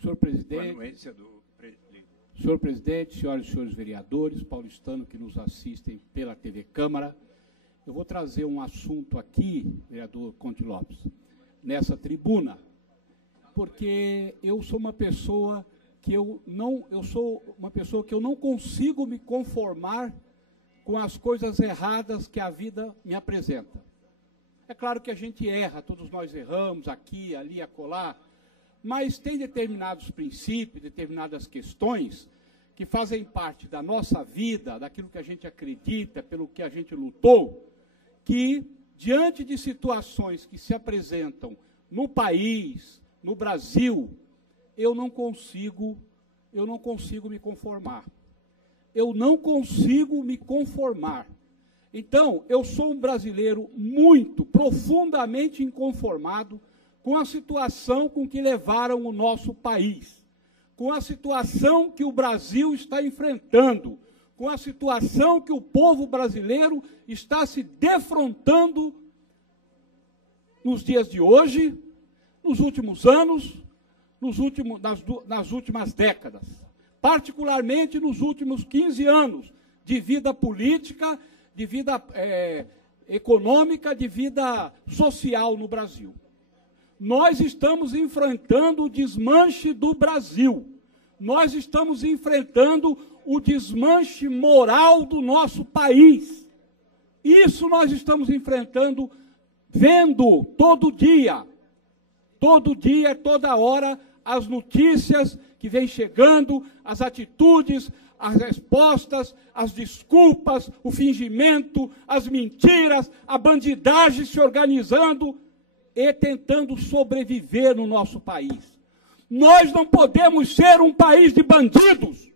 Senhor presidente, senhoras e senhores vereadores, paulistanos que nos assistem pela TV Câmara, eu vou trazer um assunto aqui, vereador Conte Lopes, nessa tribuna, porque eu sou uma pessoa que eu não consigo me conformar com as coisas erradas que a vida me apresenta. É claro que a gente erra, todos nós erramos, aqui, ali, acolá, mas tem determinados princípios, determinadas questões que fazem parte da nossa vida, daquilo que a gente acredita, pelo que a gente lutou, que, diante de situações que se apresentam no país, no Brasil, eu não consigo me conformar. Eu não consigo me conformar. Então, eu sou um brasileiro muito, profundamente inconformado com a situação com que levaram o nosso país, com a situação que o Brasil está enfrentando, com a situação que o povo brasileiro está se defrontando nos dias de hoje, nos últimos anos, nas últimas décadas, particularmente nos últimos 15 anos de vida política, de vida econômica, de vida social no Brasil. Nós estamos enfrentando o desmanche do Brasil. Nós estamos enfrentando o desmanche moral do nosso país. Isso nós estamos enfrentando, vendo todo dia, toda hora, as notícias que vêm chegando, as atitudes, as respostas, as desculpas, o fingimento, as mentiras, a bandidagem se organizando e tentando sobreviver no nosso país. Nós não podemos ser um país de bandidos.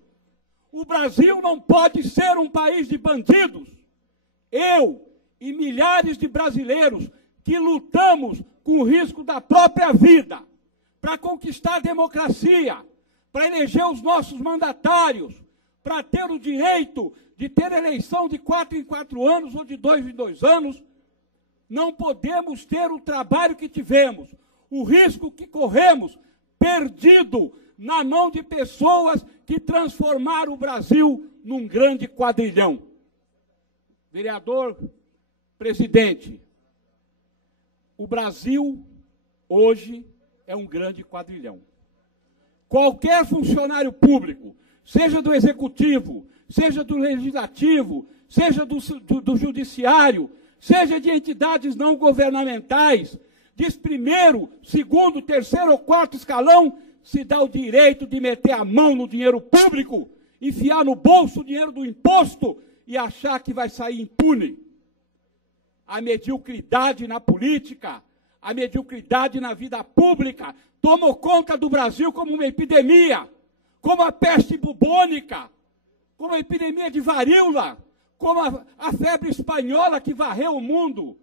O Brasil não pode ser um país de bandidos. Eu e milhares de brasileiros que lutamos com o risco da própria vida para conquistar a democracia, para eleger os nossos mandatários, para ter o direito de ter eleição de 4 em 4 anos ou de 2 em 2 anos, não podemos ter o trabalho que tivemos, o risco que corremos, perdido na mão de pessoas que transformaram o Brasil num grande quadrilhão. Vereador, presidente, o Brasil hoje é um grande quadrilhão. Qualquer funcionário público, seja do executivo, seja do legislativo, seja do judiciário, seja de entidades não governamentais, diz primeiro, segundo, terceiro ou quarto escalão, se dá o direito de meter a mão no dinheiro público, enfiar no bolso o dinheiro do imposto e achar que vai sair impune. A mediocridade na política, a mediocridade na vida pública, tomou conta do Brasil como uma epidemia, como a peste bubônica, como a epidemia de varíola, como a febre espanhola que varreu o mundo.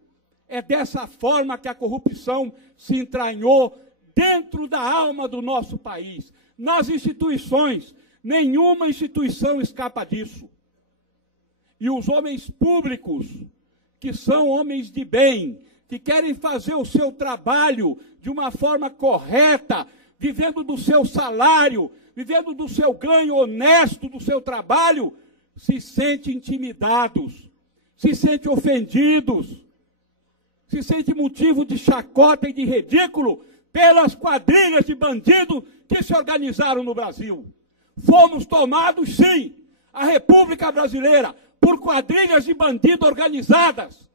É dessa forma que a corrupção se entranhou dentro da alma do nosso país. Nas instituições, nenhuma instituição escapa disso. E os homens públicos, que são homens de bem, que querem fazer o seu trabalho de uma forma correta, vivendo do seu salário, vivendo do seu ganho honesto do seu trabalho, se sentem intimidados, se sentem ofendidos, se sente motivo de chacota e de ridículo pelas quadrilhas de bandidos que se organizaram no Brasil. Fomos tomados, sim, a República Brasileira, por quadrilhas de bandidos organizadas,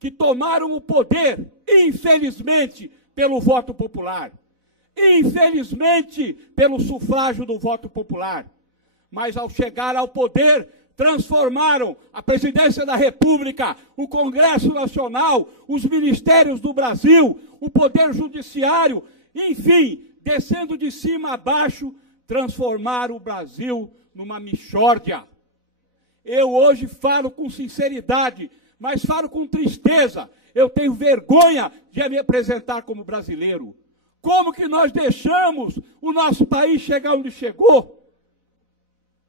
que tomaram o poder, infelizmente, pelo voto popular. Infelizmente, pelo sufrágio do voto popular. Mas, ao chegar ao poder, transformaram a presidência da República, o Congresso Nacional, os ministérios do Brasil, o Poder Judiciário, enfim, descendo de cima a baixo, transformaram o Brasil numa mixórdia. Eu hoje falo com sinceridade, mas falo com tristeza. Eu tenho vergonha de me apresentar como brasileiro. Como que nós deixamos o nosso país chegar onde chegou?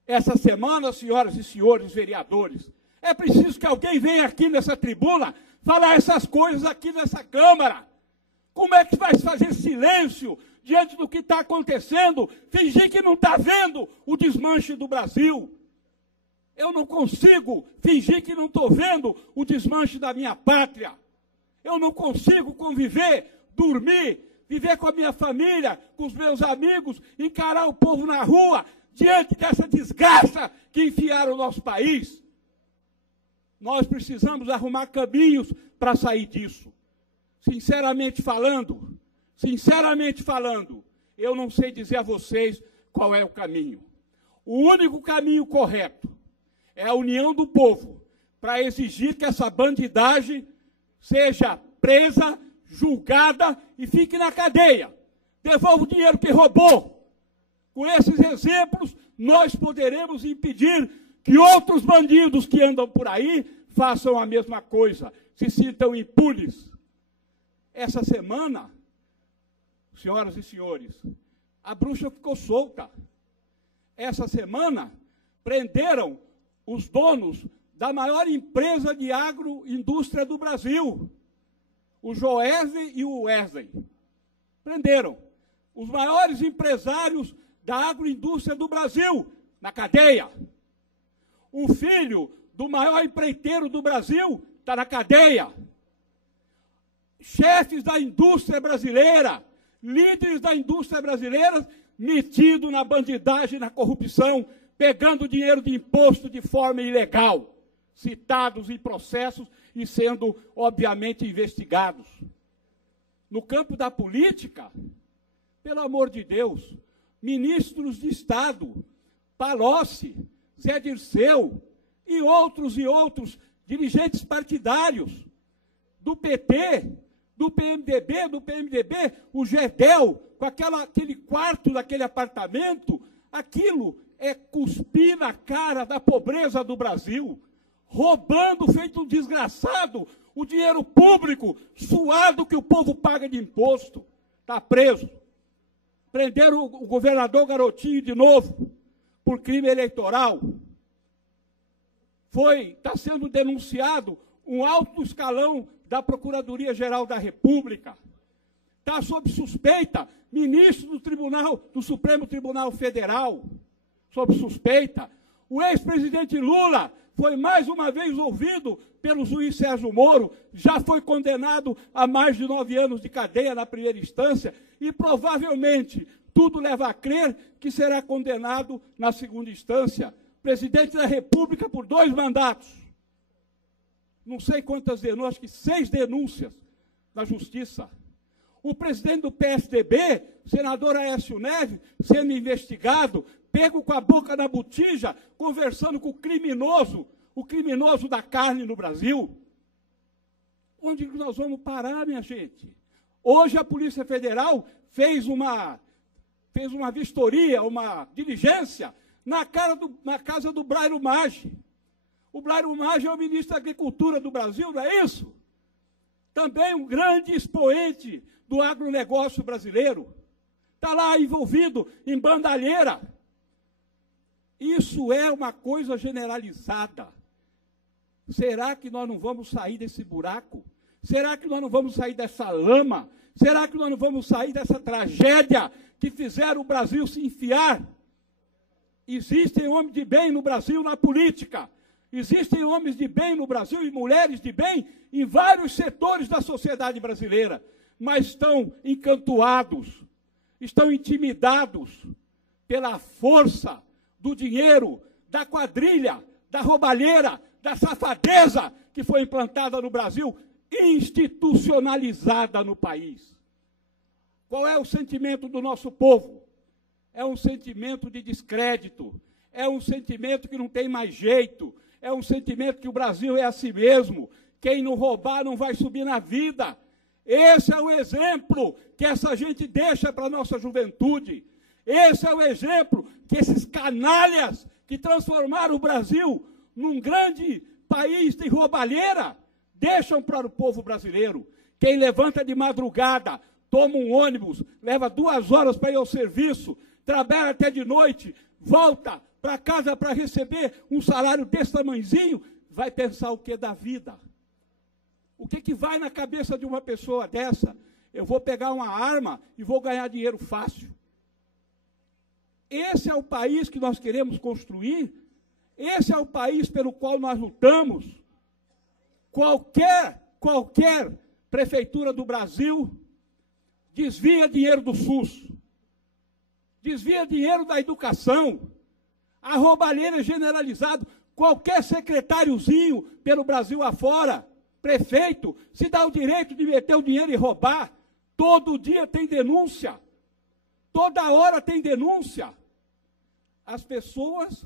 Essa semana, senhoras e senhores vereadores, é preciso que alguém venha aqui nessa tribuna falar essas coisas aqui nessa Câmara. Como é que vai fazer silêncio diante do que está acontecendo, fingir que não está vendo o desmanche do Brasil. Eu não consigo fingir que não estou vendo o desmanche da minha pátria. Eu não consigo conviver, dormir, viver com a minha família, com os meus amigos, encarar o povo na rua, diante dessa desgraça que enfiaram o nosso país. Nós precisamos arrumar caminhos para sair disso. Sinceramente falando, eu não sei dizer a vocês qual é o caminho. O único caminho correto é a união do povo para exigir que essa bandidagem seja presa, julgada e fique na cadeia. Devolva o dinheiro que roubou. Com esses exemplos, nós poderemos impedir que outros bandidos que andam por aí façam a mesma coisa, se sintam impunes. Essa semana, senhoras e senhores, a bruxa ficou solta. Essa semana, prenderam os donos da maior empresa de agroindústria do Brasil, o Joesley e o Wesley. Prenderam os maiores empresários da agroindústria do Brasil na cadeia. O filho do maior empreiteiro do Brasil está na cadeia. Chefes da indústria brasileira, líderes da indústria brasileira, metidos na bandidagem, na corrupção, pegando dinheiro de imposto de forma ilegal, citados em processos e sendo, obviamente, investigados. No campo da política, pelo amor de Deus, ministros de Estado, Palocci, Zé Dirceu e outros dirigentes partidários do PT, do PMDB, o Gedel, com aquele quarto daquele apartamento, aquilo é cuspir na cara da pobreza do Brasil, roubando, feito um desgraçado, o dinheiro público, suado que o povo paga de imposto. Está preso. Prenderam o governador Garotinho de novo, por crime eleitoral. Está sendo denunciado um alto escalão da Procuradoria-Geral da República. Está sob suspeita ministro do Supremo Tribunal Federal, sob suspeita. O ex-presidente Lula foi mais uma vez ouvido pelo juiz Sérgio Moro, já foi condenado a mais de 9 anos de cadeia na primeira instância e provavelmente tudo leva a crer que será condenado na segunda instância. Presidente da República por 2 mandatos. Não sei quantas denúncias, acho que 6 denúncias na Justiça. O presidente do PSDB, senador Aécio Neves, sendo investigado, pego com a boca na botija, conversando com o criminoso da carne no Brasil. Onde nós vamos parar, minha gente? Hoje a Polícia Federal fez uma vistoria, uma diligência, na casa do Brairo Maggi. O Brairo Maggi é o ministro da Agricultura do Brasil, não é isso? Também um grande expoente do agronegócio brasileiro. Está lá envolvido em bandalheira. Isso é uma coisa generalizada. Será que nós não vamos sair desse buraco? Será que nós não vamos sair dessa lama? Será que nós não vamos sair dessa tragédia que fizeram o Brasil se enfiar? Existem homens de bem no Brasil na política. Existem homens de bem no Brasil e mulheres de bem em vários setores da sociedade brasileira, mas estão encantuados, estão intimidados pela força do dinheiro, da quadrilha, da roubalheira, da safadeza que foi implantada no Brasil, institucionalizada no país. Qual é o sentimento do nosso povo? É um sentimento de descrédito, é um sentimento que não tem mais jeito, é um sentimento que o Brasil é assim mesmo, quem não roubar não vai subir na vida. Esse é o exemplo que essa gente deixa para a nossa juventude. Esse é o exemplo que esses canalhas que transformaram o Brasil num grande país de roubalheira deixam para o povo brasileiro. Quem levanta de madrugada, toma um ônibus, leva 2 horas para ir ao serviço, trabalha até de noite, volta para casa para receber um salário desse tamanhozinho, vai pensar o que da vida? O que vai na cabeça de uma pessoa dessa? eu vou pegar uma arma e vou ganhar dinheiro fácil. Esse é o país que nós queremos construir? Esse é o país pelo qual nós lutamos? Qualquer prefeitura do Brasil desvia dinheiro do SUS, desvia dinheiro da educação, a roubalheira é generalizada. Qualquer secretáriozinho pelo Brasil afora, prefeito, se dá o direito de meter o dinheiro e roubar. Todo dia tem denúncia. Toda hora tem denúncia. As pessoas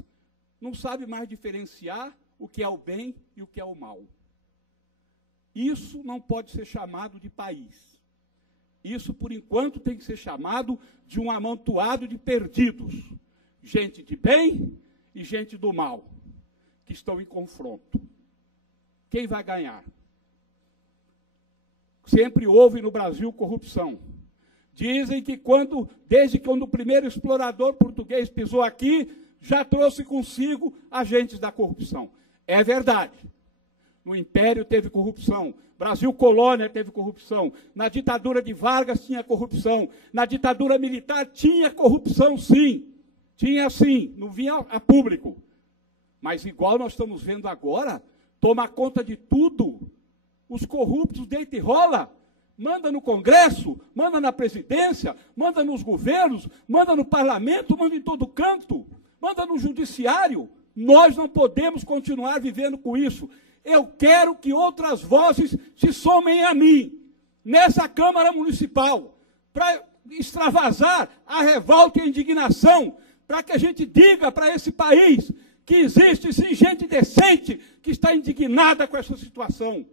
não sabem mais diferenciar o que é o bem e o que é o mal. Isso não pode ser chamado de país. Isso, por enquanto, tem que ser chamado de um amontoado de perdidos. Gente de bem e gente do mal, que estão em confronto. Quem vai ganhar? Sempre houve no Brasil corrupção. Dizem que desde quando o primeiro explorador português pisou aqui, já trouxe consigo agentes da corrupção. É verdade. No Império teve corrupção. Brasil colônia teve corrupção. Na ditadura de Vargas tinha corrupção. Na ditadura militar tinha corrupção, sim. Tinha sim, não vinha a público. Mas igual nós estamos vendo agora, toma conta de tudo. Os corruptos deita e rola. Manda no Congresso, manda na presidência, manda nos governos, manda no parlamento, manda em todo canto, manda no judiciário. Nós não podemos continuar vivendo com isso. Eu quero que outras vozes se somem a mim, nessa Câmara Municipal, para extravasar a revolta e a indignação, para que a gente diga para esse país que existe sim gente decente que está indignada com essa situação.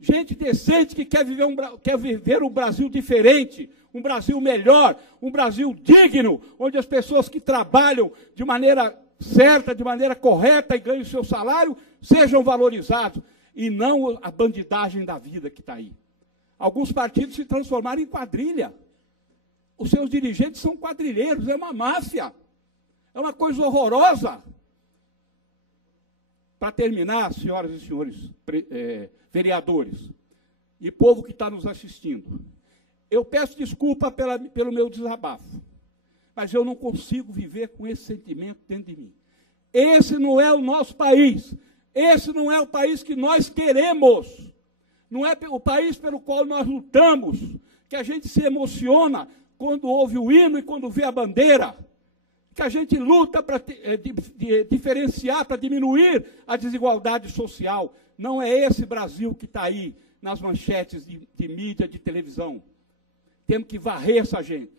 Gente decente que quer viver um Brasil diferente, um Brasil melhor, um Brasil digno, onde as pessoas que trabalham de maneira certa, de maneira correta e ganham o seu salário, sejam valorizados, e não a bandidagem da vida que está aí. Alguns partidos se transformaram em quadrilha. Os seus dirigentes são quadrilheiros, é uma máfia. É uma coisa horrorosa. Para terminar, senhoras e senhores vereadores e povo que está nos assistindo, eu peço desculpa pelo meu desabafo, mas eu não consigo viver com esse sentimento dentro de mim. Esse não é o nosso país. Esse não é o país que nós queremos. Não é o país pelo qual nós lutamos, que a gente se emociona quando ouve o hino e quando vê a bandeira, que a gente luta para diferenciar, para diminuir a desigualdade social. Não é esse Brasil que está aí nas manchetes de mídia, de televisão. Temos que varrer essa gente.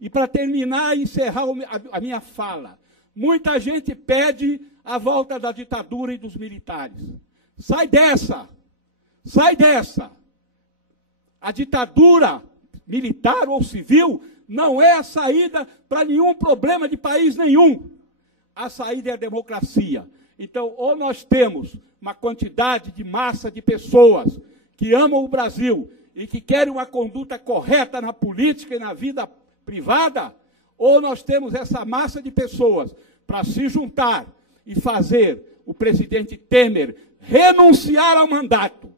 E para terminar e encerrar a minha fala, muita gente pede a volta da ditadura e dos militares. Sai dessa! Sai dessa! A ditadura militar ou civil não é a saída para nenhum problema de país nenhum. A saída é a democracia. Então, ou nós temos uma quantidade de massa de pessoas que amam o Brasil e que querem uma conduta correta na política e na vida privada, ou nós temos essa massa de pessoas para se juntar e fazer o presidente Temer renunciar ao mandato.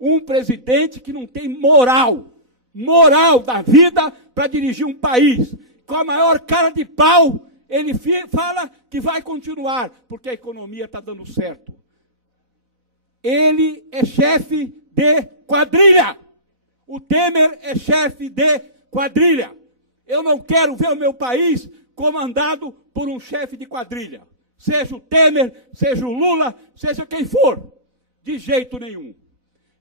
Um presidente que não tem moral da vida para dirigir um país. Com a maior cara de pau, ele fala que vai continuar, porque a economia está dando certo. Ele é chefe de quadrilha. O Temer é chefe de quadrilha. Eu não quero ver o meu país comandado por um chefe de quadrilha. Seja o Temer, seja o Lula, seja quem for. De jeito nenhum.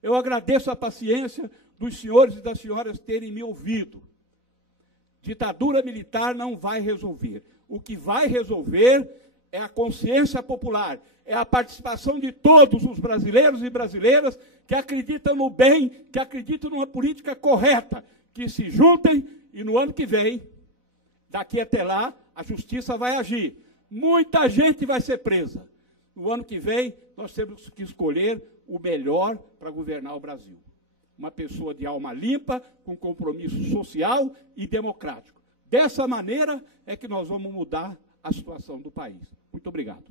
Eu agradeço a paciência dos senhores e das senhoras terem me ouvido. Ditadura militar não vai resolver. O que vai resolver é a consciência popular, é a participação de todos os brasileiros e brasileiras que acreditam no bem, que acreditam numa política correta, que se juntem e no ano que vem, daqui até lá, a justiça vai agir. Muita gente vai ser presa. No ano que vem, nós temos que escolher o melhor para governar o Brasil. Uma pessoa de alma limpa, com compromisso social e democrático. Dessa maneira é que nós vamos mudar a situação do país. Muito obrigado.